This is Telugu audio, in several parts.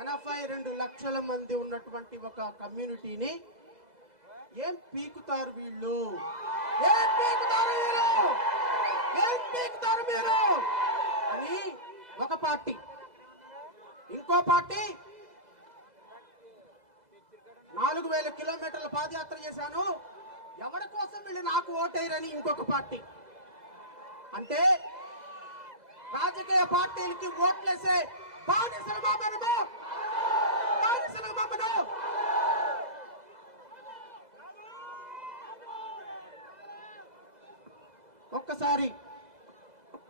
82 లక్షల మంది ఉన్నటువంటి ఒక కమ్యూనిటీని ఏం పీకుతారు వీళ్ళు? ఏం పీకుతారు వీళ్ళు? ఏం పీకుతారు మీరు అని ఒక పార్టీ, ఇంకో పార్టీ 4000 కిలోమీటర్ల పాదయాత్ర చేశాను, ఎవరి కోసం వీళ్ళు నాకు ఓటేయరని ఇంకొక పార్టీ. అంటే రాజకీయ పార్టీలకి ఓట్లేసే బానిసలు బాబను, బానిసలు బాబను. ఒక్కసారి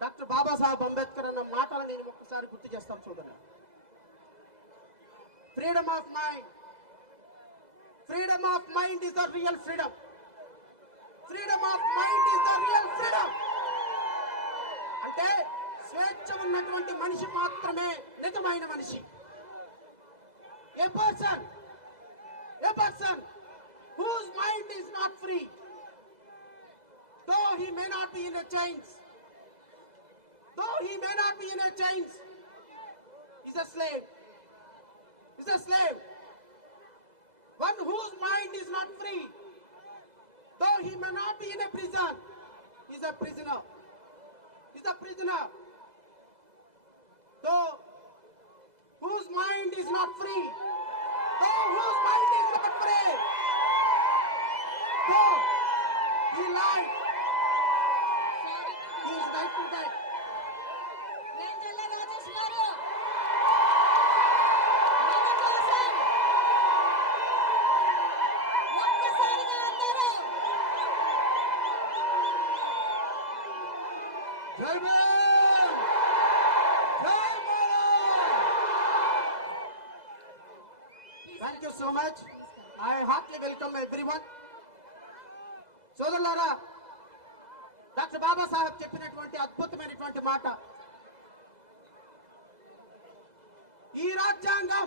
డాక్టర్ బాబాసాహెబ్ అంబేద్కర్ అన్న మాటలు నేను ఒక్కసారి గుర్తు చేస్తాను చూడండి. Freedom of mind, freedom of mind is the real freedom. Freedom of mind is the real freedom. అంటే స్వేచ్ఛ ఉన్నటువంటి మనిషి మాత్రమే నిజమైన మనిషి. ఏ person whose mind is not free, though he may not be in a chains, is a slave. One whose mind is not free, though he may not be in a prison, is a prisoner. Though whose mind is not free, though he lied, he is right to die. Thank you so much. I heartily welcome everyone. సోదరులారా, డాక్టర్ బాబాసాహెబ్ చెప్పినటువంటి అద్భుతమైనటువంటి మాట, ఈ రాజ్యాంగం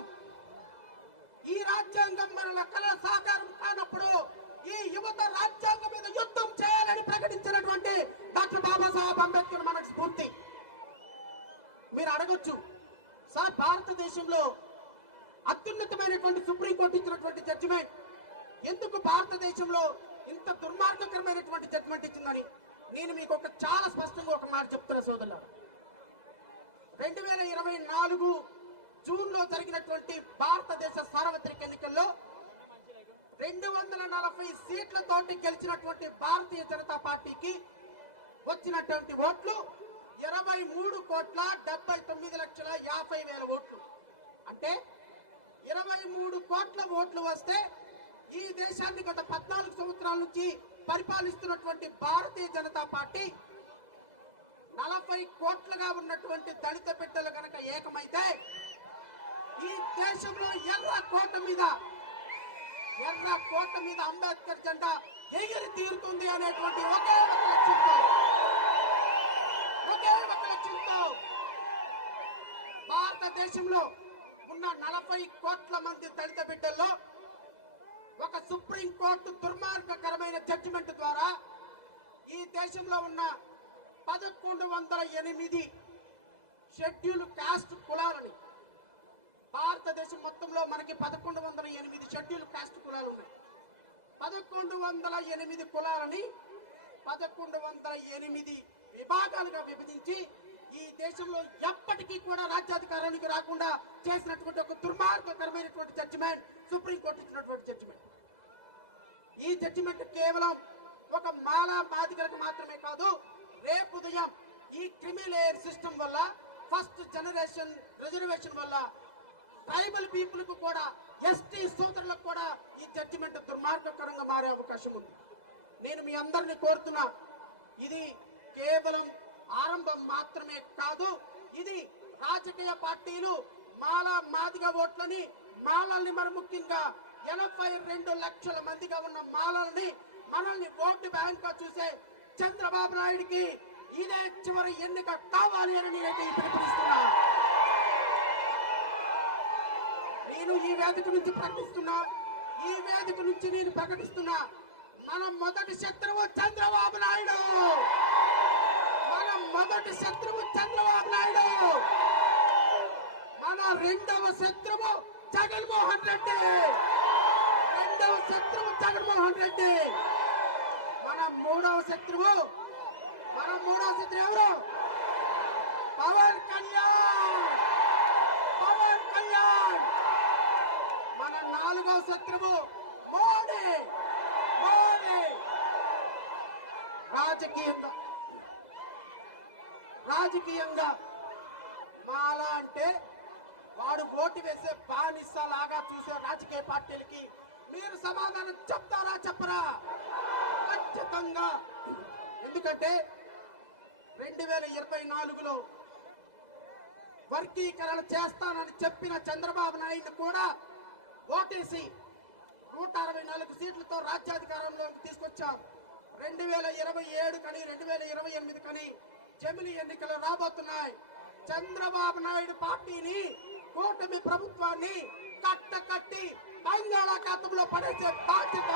మన కళ సాకారం కానప్పుడు ఈ యువత రాజ్యాంగం మీద యుద్ధం చేయాలని ప్రకటించినటువంటి డాక్టర్ బాబాసాహెబ్ అంబేద్కర్ మనకు స్ఫూర్తి. మీరు అడగొచ్చు, సార్ భారతదేశంలో అత్యున్నతమైనటువంటి సుప్రీంకోర్టు ఇచ్చినటువంటి జడ్జిమెంట్ ఎందుకు భారతదేశంలో ఇంత దుర్మార్గకరమైనటువంటి జడ్జిమెంట్ ఇచ్చిందని నేను మీకు చాలా స్పష్టంగా ఒక మాట చెప్తున్నా సోదరులారా. 2024 జూన్ లో జరిగినటువంటి భారతదేశ సార్వత్రిక ఎన్నికల్లో 240 సీట్లతోటి గెలిచినటువంటి భారతీయ జనతా పార్టీకి వచ్చినటువంటి ఓట్లు 23,79,50,000 ఓట్లు. అంటే 23 కోట్ల ఓట్లు వస్తే ఈ దేశాన్ని గత 14 సంవత్సరాల నుంచి పరిపాలిస్తున్నటువంటి భారతీయ జనతా పార్టీ 40 కోట్లుగా ఉన్నటువంటి దళిత బిడ్డలు కనుక ఏకమైతే ఈ దేశంలో ఎర్ర కోట మీద అంబేద్కర్ జెండా ఎగిరి తీరుతుంది అనేటువంటి ఒకే ఒక లక్ష్యంతో భారతదేశంలో ఉన్న 40 కోట్ల మంది దళిత బిడ్డల్లో ఒక సుప్రీం కోర్టు దుర్మార్గకరమైన జడ్జిమెంట్ ద్వారా ఈ దేశంలో ఉన్న 1108 షెడ్యూల్ కాస్ట్ కులాలని, భారతదేశం మొత్తంలో మనకి 1108 షెడ్యూల్ కాస్ట్ కులాలు ఉన్నాయి. 1108 కులాలని 1108 విభాగాలుగా విభజించి ఈ దేశంలో ఎప్పటికీ కూడా రాజ్యాధికారానికి రాకుండా చేసినటువంటి ఒక దుర్మార్గకరమైనటువంటి జడ్జిమెంట్ సుప్రీంకోర్టు ఇచ్చినటువంటి జడ్జిమెంట్. ఈ జడ్జిమెంట్ కేవలం ఒక మాలా బాధితులకు మాత్రమే కాదు, రేపు ఉదయం ఈ క్రిమిలేయర్ సిస్టమ్ వల్ల, ఫస్ట్ జనరేషన్ రిజర్వేషన్ వల్ల ట్రైబల్ పీపుల్ కు కూడా, ఎస్టీ సోదరులకు కూడా ఈ జడ్జిమెంట్ దుర్మార్గకరంగా మారే అవకాశం ఉంది. నేను మీ అందరినీ కోరుతున్నా, ఇది కేవలం ఆరంభం మాత్రమే కాదు, ఇది రాజకీయ పార్టీలు మాలా మాదిగ ఓట్లని, మాలల్ని మరి ముఖ్యంగా 82 లక్షల మందిగా ఉన్న మాలల్ని మనల్ని ఓటు బ్యాంక్ గా చూసే చంద్రబాబు నాయుడికి ఇదే చివరి ఎన్నిక కావాలి అని నేనైతే పిలుపునిస్తున్నా. నేను ఈ వేదిక నుంచి ప్రకటిస్తున్నా, మన మొదటి శత్రువు చంద్రబాబు నాయుడు. మన రెండవ శత్రువు జగన్మోహన్ రెడ్డి. రెండవ శత్రువు జగన్మోహన్ రెడ్డి. మన మూడవ శత్రువు ఎవరు? పవన్ కళ్యాణ్. పవన్ కళ్యాణ్. మన నాలుగవ శత్రువు మోడీ. రాజకీయంగా మాలా అంటే వాడు ఓటు వేసే బానిసలాగా చూసే రాజకీయ పార్టీలకి మీరు సమాధానం చెప్తారా చెప్పరా? ఖచ్చితంగా. ఎందుకంటే 2024లో వర్గీకరణ చేస్తానని చెప్పిన చంద్రబాబు నాయుడు కూడా ఓటేసి 164 సీట్లతో రాజ్యాధికారంలోకి తీసుకొచ్చాం. 2027 కని 2028 కని జమిలి ఎన్నికలు రాబోతున్నాయి. చంద్రబాబు నాయుడు పార్టీని, కూటమి ప్రభుత్వాన్ని కట్టి బంగాళాఖాతంలో పడేసే బాధ్యత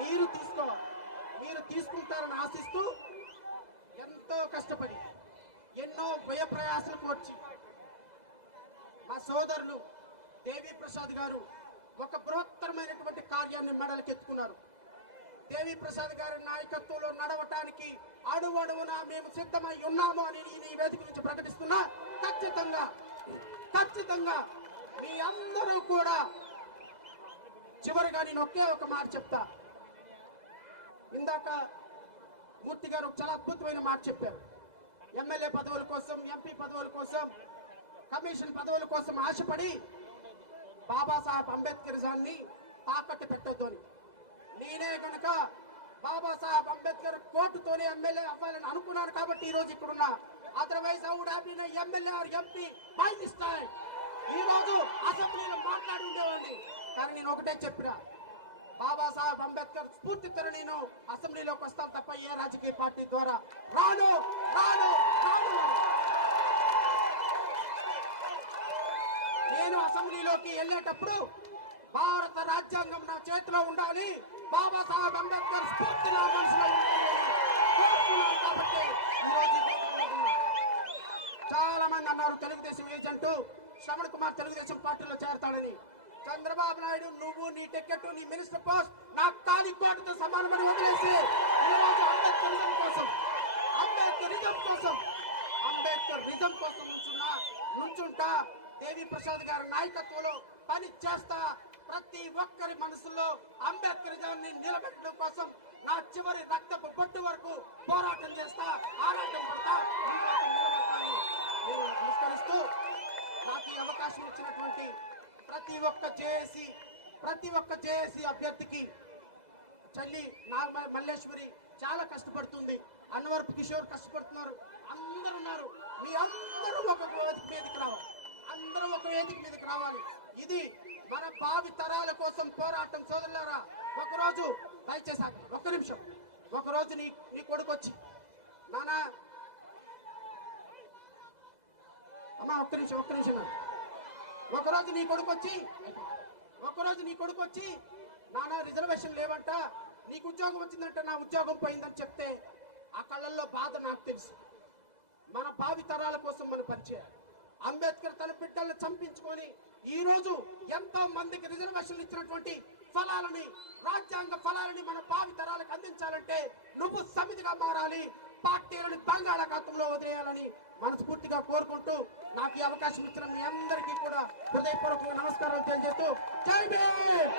మీరు తీసుకుంటారని ఆశిస్తూ ఎంతో కష్టపడి ఎన్నో వ్యయ ప్రయాసాలకు వచ్చి మా సోదరులు దేవి ప్రసాద్ గారు ఒక బృహత్తరమైనటువంటి కార్యాన్ని మెడలకెత్తుకున్నారు. దేవి ప్రసాద్ గారి నాయకత్వంలో నడవటానికి అడువడువునా మేము సిద్ధమై ఉన్నాము అని నేను ఈ వేదిక నుంచి ప్రకటిస్తున్నా. ఖచ్చితంగా మీ అందరూ కూడా చివరిగా నేను ఒకే ఒక మాట చెప్తా. ఇందాక మూర్తి గారు చాలా అద్భుతమైన మాట చెప్పారు. ఎమ్మెల్యే పదవుల కోసం, ఎంపీ పదవుల కోసం, కమిషన్ పదవుల కోసం ఆశపడి బాబాసాహెబ్ అంబేద్కరిజాన్ని తాకట్టు పెట్టొద్దు అని. నేనే కనుక బాబాసాహెబ్ అంబేద్కర్ కోర్టుతోనే ఎమ్మెల్యే అవ్వాలని అనుకున్నాను కాబట్టి ఈ రోజు ఇక్కడున్నా. Otherwise I would have been MLA or MP by this time. ఈ రోజు అసెంబ్లీలో మాట్లాడి ఉండేవాడిని. కానీ నేను ఒకటే చెప్పిన, బాబాసాహెబ్ అంబేద్కర్ స్ఫూర్తితో నేను అసెంబ్లీలోకి వస్తాను తప్ప ఏ రాజకీయ పార్టీ ద్వారా రాను. నేను అసెంబ్లీలోకి వెళ్ళేటప్పుడు భారత రాజ్యాంగం నా చేతిలో ఉండాలి, బాబాసాహెబ్ అంబేద్కర్ స్ఫూర్తి నా మనసులో ఉండాలి కాబట్టి చాలా మంది అన్నారు తెలుగుదేశం ఏజెంట్ శ్రవణ్ కుమార్ తెలుగుదేశం పార్టీలో చేరతాడని. చంద్రబాబు నాయుడు, నువ్వు, నీ టికెట్, నీ మినిస్టర్ పోస్ట్ నాకు కాలికోటతో సమానమని వదిలేసి ఈరోజు అంబేద్కరిజం కోసం నుంచుంటా. దేవి ప్రసాద్ గారి నాయకత్వంలో పని చేస్తా. ప్రతి ఒక్కరి మనసులో అంబేద్కరిజాన్ని నిలబెట్టడం కోసం నా చివరి రక్తపు బొట్టు వరకు పోరాటం చేస్తా, ఆరాటం పడతా. నమస్కరిస్తూ నాకు ఈ అవకాశం ఇచ్చినటువంటి ప్రతి ఒక్క జేఏసీ అభ్యర్థికి, చెల్లి నాగ మల్లేశ్వరి చాలా కష్టపడుతుంది, అన్వరపు కిషోర్ కష్టపడుతున్నారు, అందరూ ఉన్నారు. మీ అందరూ ఒక వేదిక మీదకి రావాలి. ఇది మన భావి తరాల కోసం పోరాటం. సోదరులారా, ఒకరోజు దయచేసి ఒక్క నిమిషం, ఒకరోజు నీ కొడుకు వచ్చి, నానా అమ్మా ఒక్క నిమిషం ఒకరోజు నీ కొడుకు వచ్చి నానా రిజర్వేషన్ లేవంట, నీకు ఉద్యోగం వచ్చిందంట, నా ఉద్యోగం పోయిందని చెప్తే ఆ కళ్ళల్లో బాధ నాకు తెలుసు. మన భావి తరాల కోసం మనం పనిచేయాలి. అంబేద్కర్ తన బిడ్డలను చంపించుకొని ఈ రోజు ఎంతో మందికి రిజర్వేషన్లు ఇచ్చినటువంటి ఫలాలని, రాజ్యాంగ ఫలాలని మన భావి తరాలకు అందించాలంటే నువ్వు సమితిగా మారాలి, పార్టీలను బంగాళాఖాతంలో వదిలేయాలని మనస్ఫూర్తిగా కోరుకుంటూ నాకు ఈ అవకాశం ఇచ్చిన మీ అందరికీ కూడా హృదయపూర్వకంగా నమస్కారాలు తెలియజేస్తూ జై భీమ్.